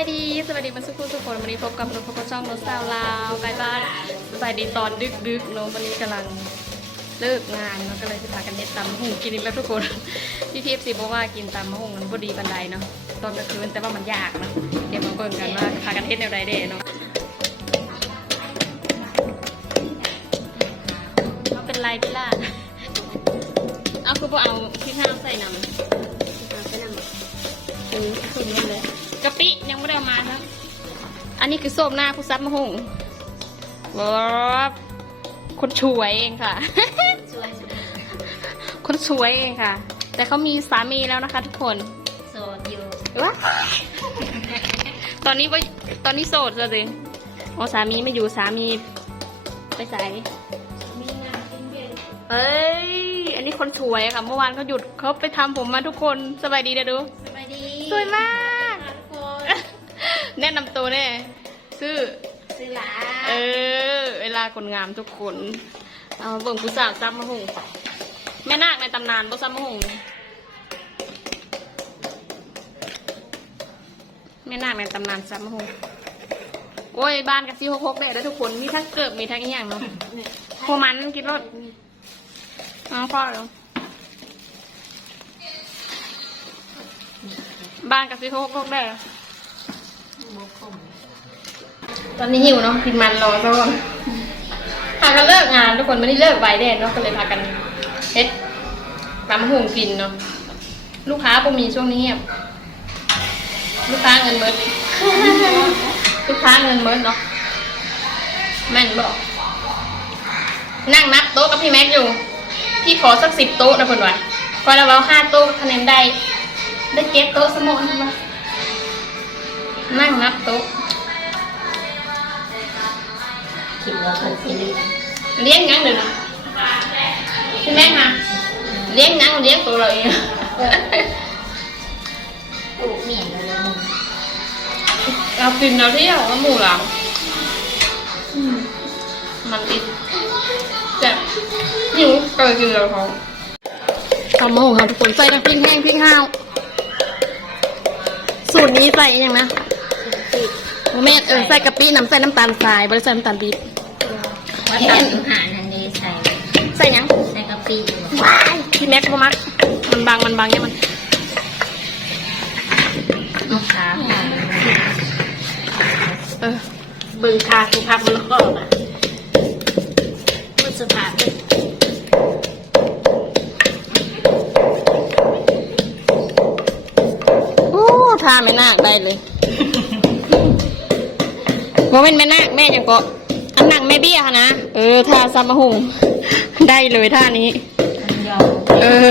ายดี สวัสดีมาสุขุสุขคนวันนี้พบกับเราพบกับช่องรถสาวลาวใกล้บ้านสบายดีตอนดึกดึกๆเนาะวันนี้กำลังเลิกงานเนาะก็เลยจะพากันเฮ็ดตำมะฮุงกินอีกแล้วทุกคนพี่พีเอฟซีบอกว่ากินตำมะฮุงมันบ่ดีปันใดเนาะตอนกลางคืนแต่ว่ามันยากเนาะเดี๋ยวมาเบิ่งกันว่าพากันเฮ็ดแนวใดเด้เนาะเอาเป็นไรพี่ล่ะเอาคือพอเอาพี่ข้าวใส่น้ำไปนำเออสุ่มนี่เลยกะ ปิยังไม่ได้เอามาครับ อันนี้คือส้มหน้าผู้ซับมะฮุงว้าวคนช่วยเองค่ะสวยสวยคนช่วยเองค่ะ แต่เขามีสามีแล้วนะคะ ทุกคนโสดอยู่วะตอนนี้ว่าตอนนี้โสดเลยอ๋อสามีไม่อยู่สามีไปใส่มีงานกินเย็นเอ้ย อันนี้คนช่วยค่ะ เมื่อวานเขาหยุดเขาไปทำผมมาทุกคน สบายดีนะดู สบายดี สวยมากทุกคน แนะนำตัวแน่ชื่อซื้อหลาเออ เวลาคนงามทุกคนเอาเบิ่งผู้สาวซับมะฮงแม่นาคในตำนานบ่ซับมะฮงเลยแม่นาคในตำนานซับมะฮงโอ้ยบ้านกับซีหกหกได้แล้วทุกคนมีทั้งเกิบมีทั้งอีหยังเนาะพวกมันกินรถอ๋อพ่อแล้วบ้านกับซีหกหกได้ ตอนนี้หิวเนาะกินมันรอซะก่อนพากันเลิกงานทุกคนไม่ได้เลิกไวแดนเนาะก็เลยพากันเฮ็ดตำหุงกินเนาะลูกค้าก็มีช่วงนี้เงียบลูกค้าเงินเมิดลูกค้าเงินเมิดเนาะแม่นบอกนั่งนับโต๊ะกับพี่แม็กอยู่ พี่ขอสักสิบโต๊ะนะเพื่อนว่าพอเราเอาห้าโต๊ะคะแนนได้ได้เจ็ดโต๊ะสมองมานั่งนับโต๊ะ คิดว่าคนสิเลือกเลี้ยงงั้นเลยนะพี่แม่ค่ะเลี้ยงงั้นเลี้ยงตัวเราเองปลูกเมียนเลยมึงเรากินเราเที่ยวว่าหมู่เราอืมมันติดแบบหิวก็เลยกินเราเขาทำมะฮงครับทุกคนใส่ทั้งพริกแห้งพริกห้าวสูตรนี้ใส่อยังนะโมเมนเออใส่กะปิน้ำใส่น้ำตาลทรายบริใส่น้ำตาลปี๊บ ว่าตัดอาหารอันนี้ใส่ ใส่หยังใส่กะปิอยู่ว้ายพี่แม็กบ่มักมันบางมันบางเนี่ยมันลูกค้าหอมเออเบิ่งคาคือพักมันก็อะมันสภาพเป็นโอ้ทาแม่นาคได้เลยโมเป็นแม่นาคแม่ยังก็อั นหนังแม่เบี้ยค่ะนะ เออทาซัมมะหุงได้เลยท่านี้น้ำยองเออ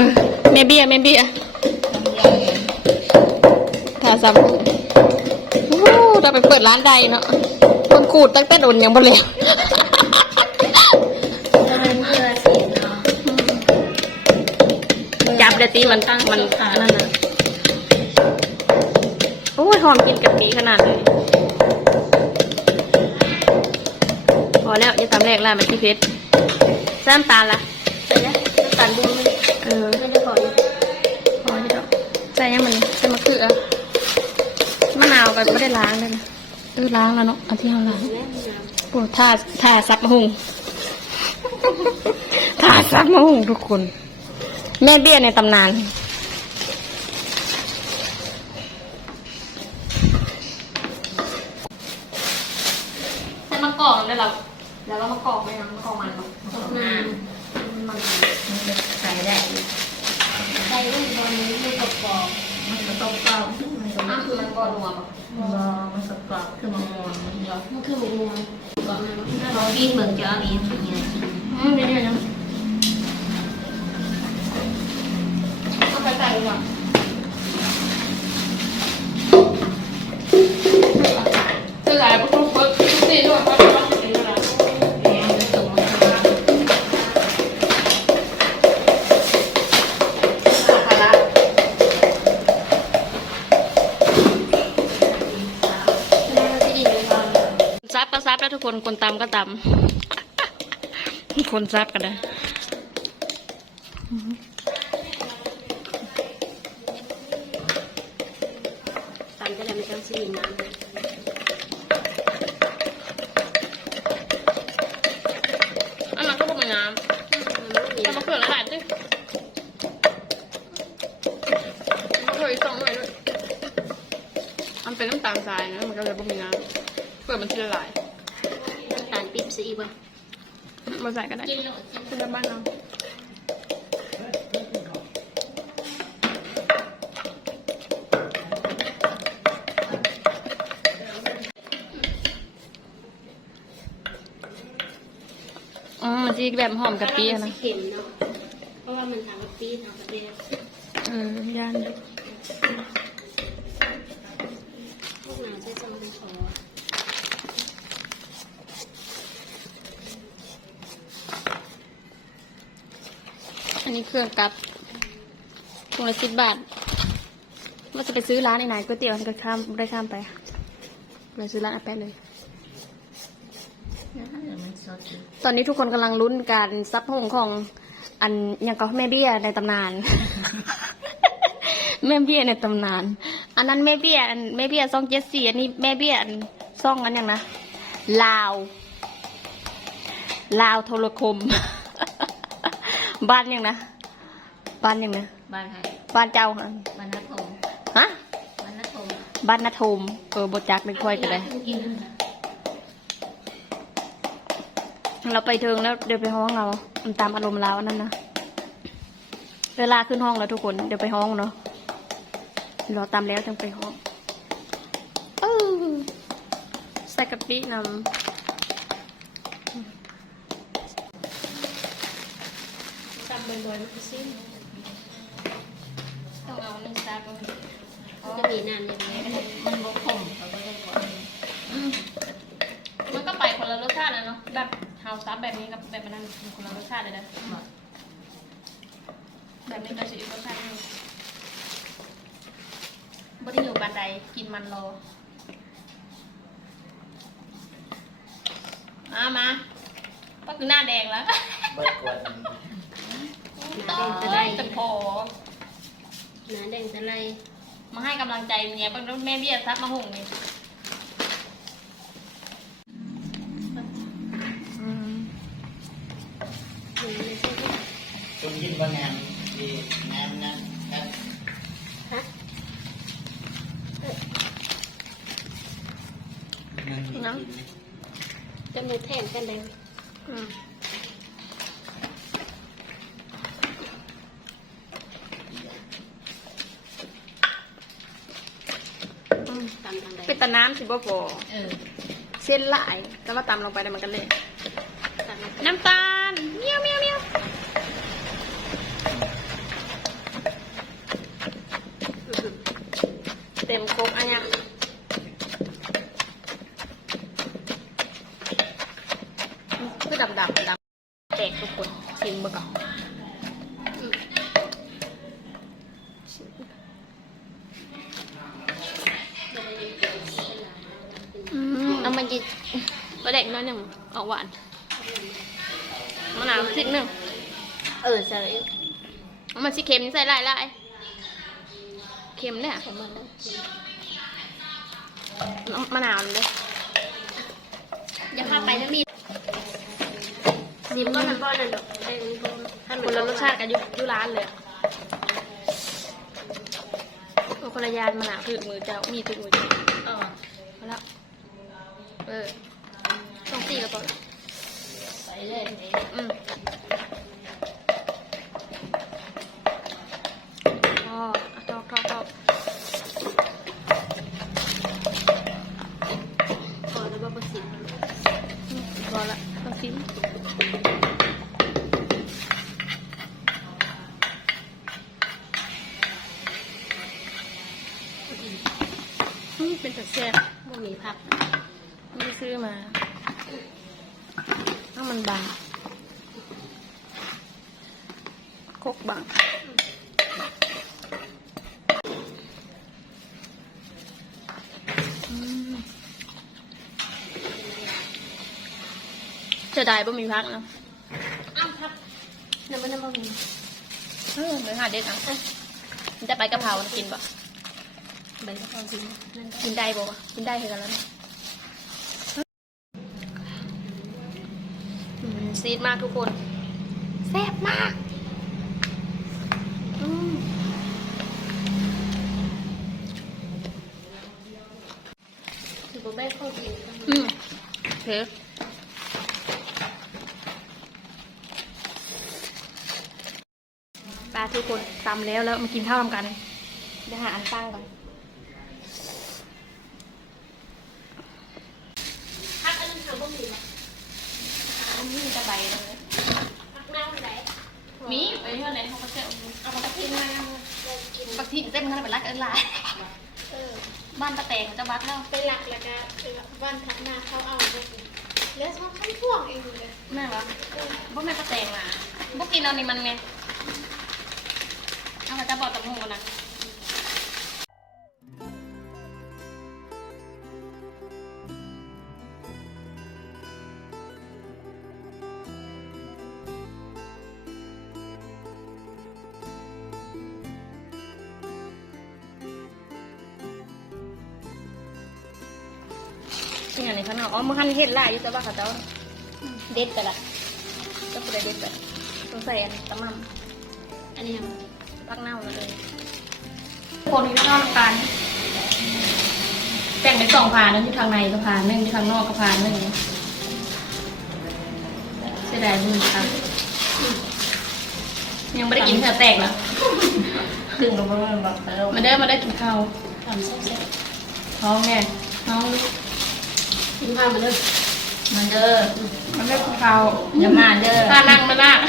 แม่เบี้ยแม่เบี้ยน้ำยองทาซัมมะหุงโอ้เราไปเปิดร้านใดเนาะคนขูดตั้งแต่โดนยังบ่เลยแล้ว มันเพื่อเสียเนาะจับเลยตีมันตั้งมันนั่นน่ะโอ้ยหอมกินกะปิขนาดเลย อแล้วอย่าทำแรกล่ะมันที่เพชรใส่น้ำตาลละใส่แล้วน้ำตาลบุ้งไม่เออไม่ได้พออยู่พอที่ดอกใส่ยังมันใส่มะเขือมะนาวก็ไม่ได้ล้างเลยนะเออล้างแล้วเนาะเอาที่เราล้างแม่น้ำโอ้ท่าท่าซับมะฮุงท่าซับมะฮุงทุกคน แม่เบี้ยในตำนานใส่มะกอกได้หรอ แล้วเรามะกรอกไหมนะมะกรอกมันตกน้ำมันใส่ได้ใส่ลูกบอลนี้ลูกกรอบมันก็ต้องกรอบมันก็อ้าวคือมันกรอนัวบอมันสกรอบคือมะม่วงมันก็มันคือมะม่วงกรอบมันเรากินเบิ่งจะเอาเองอย่างเงี้ยอืมเดี๋ยวเดี๋ยวเอาไปใส่กว่า คนคนตำก็ตำคนซับกันนะตามจะได้ไม่ต้องสีน้ำอันนั้นก็พวกมันน้ำมีจะมาเขื่อละลายดิมาเขื่อนอีกสองหน่อยด้วยมันเป็นน้ำตาลทรายนะมันก็เลยพวกมีน้ำเขื่อนมันจะละลายำตาลปี๊บสีบ่มาใส่ก็ได้กินโหลดเป็นน้ำบ้านเราอืมมันจีแบบหอมกะปิอะมันะสิเค็มเนาะ เพราะว่ามันทางกะปิทางกะปิเออย่านีเครื่องกับถุงละสิบบาทว่าจะไปซื้อร้านไหนก๋วยเตี๋ยวก็ข้ามได้ข้ามไปเลยซื้อร้านอาแปะเลย ตอนนี้ทุกคนกำลังลุ้นการซับหงของอันยังก็แม่เบี้ยในตำนาน แม่เบี้ยในตำนาน อันนั้นแม่เบี้ยอันแม่เบี้ยซองเจสซี่อันนี้แม่เบี้ยอันซองอันยังนะลาว ลาวโทรคม บ้านยังนะ บ้านยังนะ บ้านใครบ้านเจ้าค่ะบ้านนัททมฮะ บ้านนัททมบ้านนาทมเออบจักเป็นค่อยกันเลยกินเราไปถึงแล้วเดี๋ยวไปห้องเราตามอารมณ์เราอันนั้นนะเวลาขึ้นห้องแล้วทุกคนเดี๋ยวไปห้องเนาะรอตามแล้วจึงไปห้องเออใส่กะปินตำ บ่อยๆมันก็ซิ้นำต้องเอาหนึ่งซาก่อนมันจะมีน้ำอย่างนี้มันบ่ขมเขาก็เลยบอกมันก็ไปคนละรสชาติเลยเนาะแบบเฮาซับแบบนี้กับแบบนั้นมันคนละรสชาติเลยนะแบบนี้ก็จะอีกรสชาติหนึงบ่ได้อยู่บันไดกินมันรอมามาก็คือหน้าแดงแล้ว เบิดกวนน้ำแดงตะไลแต่พอน้ำแดงตะไลมาให้กำลังใจเมียบ้างแล้วแม่เบี้ยซับมาห่งนี่มันไม่ใช่ที่คุณกินบะแหนมีแหนมนะครับฮะมันกินไหมจะมีแทนกันเลยำทางใดเป็นตะน้ำสิบ่พอเออ เส้นหลายแต่ว่าตำลงไปแล้วมันก็เละตำทางน้ำตา อยหนึ่งออกหวานมะนาวสิกหนึ่งเออใส่เอามาชิเค็มใส่หลายหลายเค็มเนี่ยของมันแล้วเอามะนาวเลยอย่าพาไปนะมีซิมก็มันบ่นั่นดอกให้มันบ่ให้คมันนละรสชาติกันอยุยุร้านเลยอะโอ้คนละอยานมะนาวถือมือเจ้ามีถือมือเจ้าเออเอาละเออ ต้องตีกับตัวใส่เลยอืมอ๋อเอาทอกทอกทอก พอแล้วบ่บ่ซิม อืมพอละต้องชิมอืมเป็นแต่แซ่บ บ่มีผัก ไม่ได้ซื้อมาถ้ามันบางคกบางอืมเสียดายบ่มีพักนะอ้าวครับน้ำมันน้ำบ่มีเออเนื้อหาเด็ดอะมันจะไปกะเพรากินบ่ใบกะเพราจริงนั่นก็กินได้บอกว่ากินได้คือกันแล้วนะอืมซีดมากทุกคนแซ่บมากอืมถือว่าใบกะเพราจริงอืมโอเคปลาทุกคนตำแล้วแล้วมากินข้าวทำกันเดี๋ยวหาอันตั้งก่อนพักอันนี้ทำบ่มีละอันนี้มีตะไบเลยพักหน้าไหนมีไปเท่าไหร่เขาก็เจ้าเอามากินมากินปักที่เต็มกันเป็นรักเอินลายเออบ้านตะแตงจะบัดเท่าไปหลักแล้วก็คือบ้านพักหน้าเขาเอาไปกินแล้วชอบข้าวพ่วงเองเลยแม่วะบ่แม่ตะแตงมาบ่กินเอานี่มันไง เอาจะบอกตะมูนะเป็นอย่างนี้ข้างนอกอ๋อมื่อคันเห็ดหลายอยู่แต่ว่าเขาเจ้าเด็ดไปละก็ไปได้เด็ดไปต้องใส่อันตะมั่มอันนี้ยัง พักเน่ามาเลยคนที่ข้าวน้ำตาลแต่งเป็นสองพานนะที่ทางในก็พานหนึ่งที่ทางนอกก็พานหนึ่งเสียดายบุญค่ะยังไม่ได้กินเถื่อแตกแล้วครึ่งลงมาแบบเติมมาเด้อมาได้กินข้าวทำแซ่บท้องแม่ท้องๆกินข้าวมาเลยมันเด้อมันได้กินข้าวอย่ามาเด้อถ้านั่งมานั่ง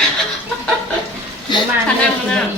อย่ามาถ้าเด้นั่องมานั่ง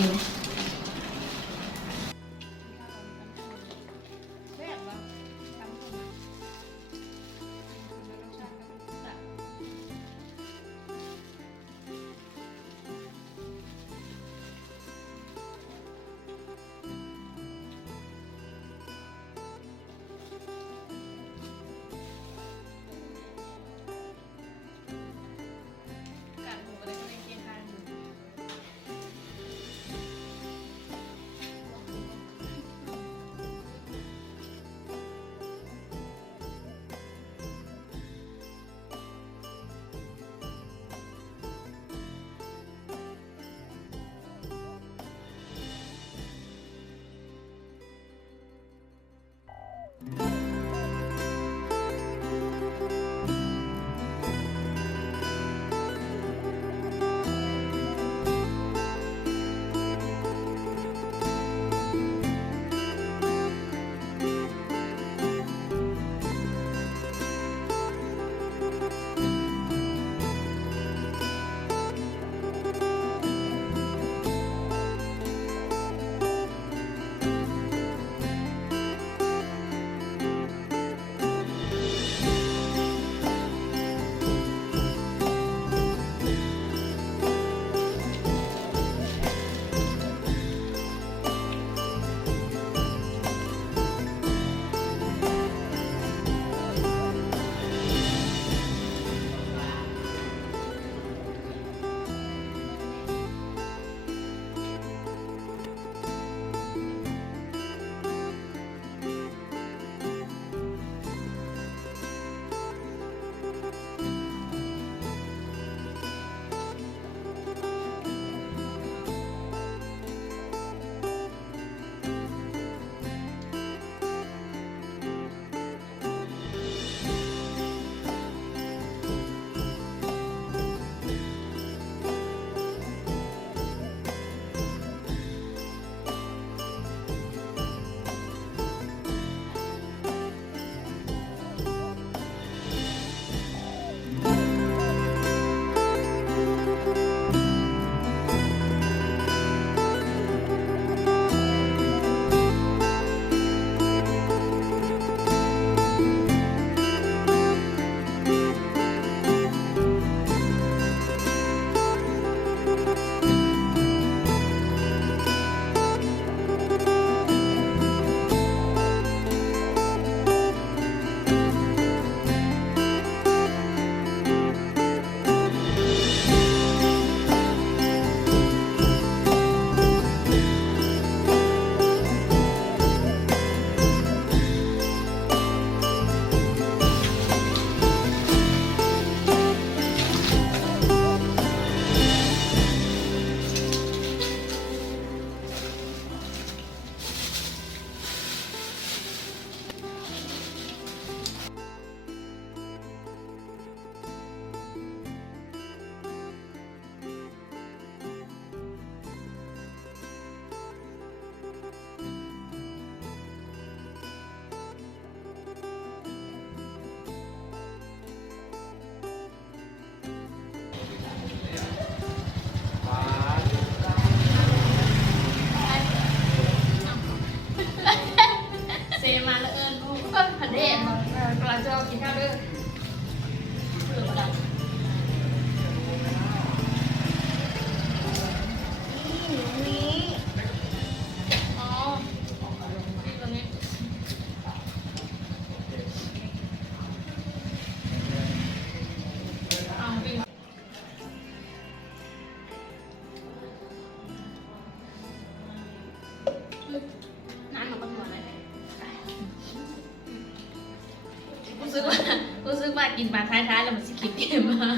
กินมาท้ายๆแล้วมันสิคิดเกมมา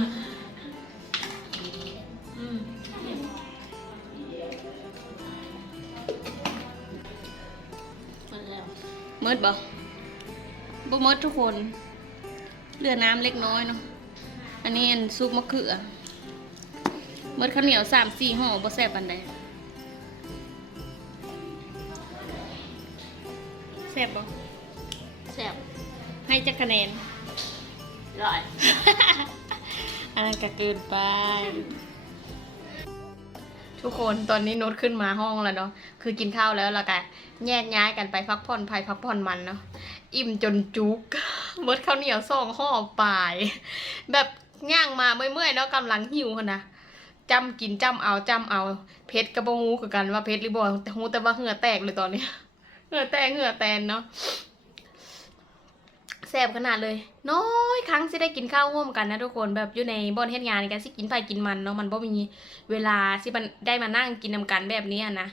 อืมหมดแล้วเมิดบ่บ่เมิดทุกคนเหลือน้ำเล็กน้อยเนาะอันนี้อันซุปมะเขือเมิดข้าวเหนียวสามสี่ห่อบ่แซ่บอันใดแซ่บบ่แซ่บให้จักคะแนน ร้อย อันนั้นก็เกินไป ทุกคนตอนนี้นุชขึ้นมาห้องแล้วเนาะคือกินข้าวแล้วแล้วก็แยกย้ายกันไปพักผ่อนภายพักผ่อนมันเนาะอิ่มจนจุกเบิดข้าวเหนียวสองห่อปลาย แบบย่างมาเมื่อยๆแล้วกำลังหิวหั้นนะจำกินจำเอาจำเอาเพชรกระบงูคือกันว่าเพชรหรือบ่แต่หูแต่ว่าเหงื่อแตกเลยตอนนี้เหงื่อแตกเหงื่อแตนเนาะ แซ่บขนาดเลย น้อยครั้งที่ได้กินข้าวร่วมกันนะทุกคนแบบอยู่ในบ่อนเฮ็ดงานกันสิกินไผ่กินมันเนาะมันบ่มีเวลาสิมันได้มานั่งกินนำกันแบบนี้อะนะ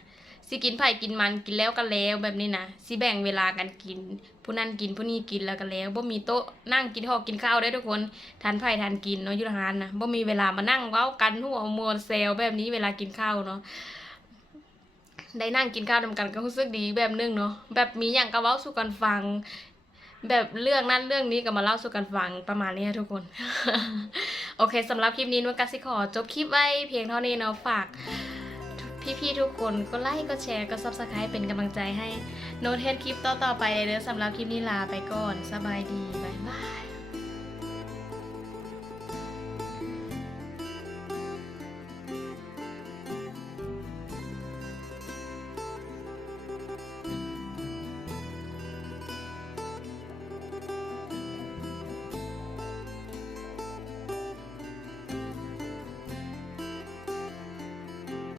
สิกินไผ่กินมันกินแล้วก็แล้วแบบนี้นะสิแบ่งเวลากันกิน ผู้นั้นกินผู้นี้กินแล้วก็แล้วบ่มีโต๊ะนั่งกินข้าวกินข้าวได้ทุกคนทานไผ่ทานกินเนาะอยู่ร้านนะบ่มีเวลามานั่งเว้ากันหัวมัวเซลแบบนี้เวลากินข้าวเนาะได้นั่งกินข้าวนำกันก็รู้สึกดีแบบนึงเนาะแบบมีอย่างก็เว้าสู่กันฟัง แบบเรื่องนั้นเรื่องนี้ก็มาเล่าสู่กันฟังประมาณนี้ทุกคน โอเคสำหรับคลิปนี้นวลกัสซิขอ จบคลิปไว้เพียงเท่านี้เนาะฝากพี่ๆทุกคนก็ไลค์ก็แชร์ก็ซับสไครป์เป็นกำลังใจให้โน้ตเทนคลิปต่อๆไปเลยเด้อสำหรับคลิปนี้ลาไปก่อนสบายดี บ๊ายบาย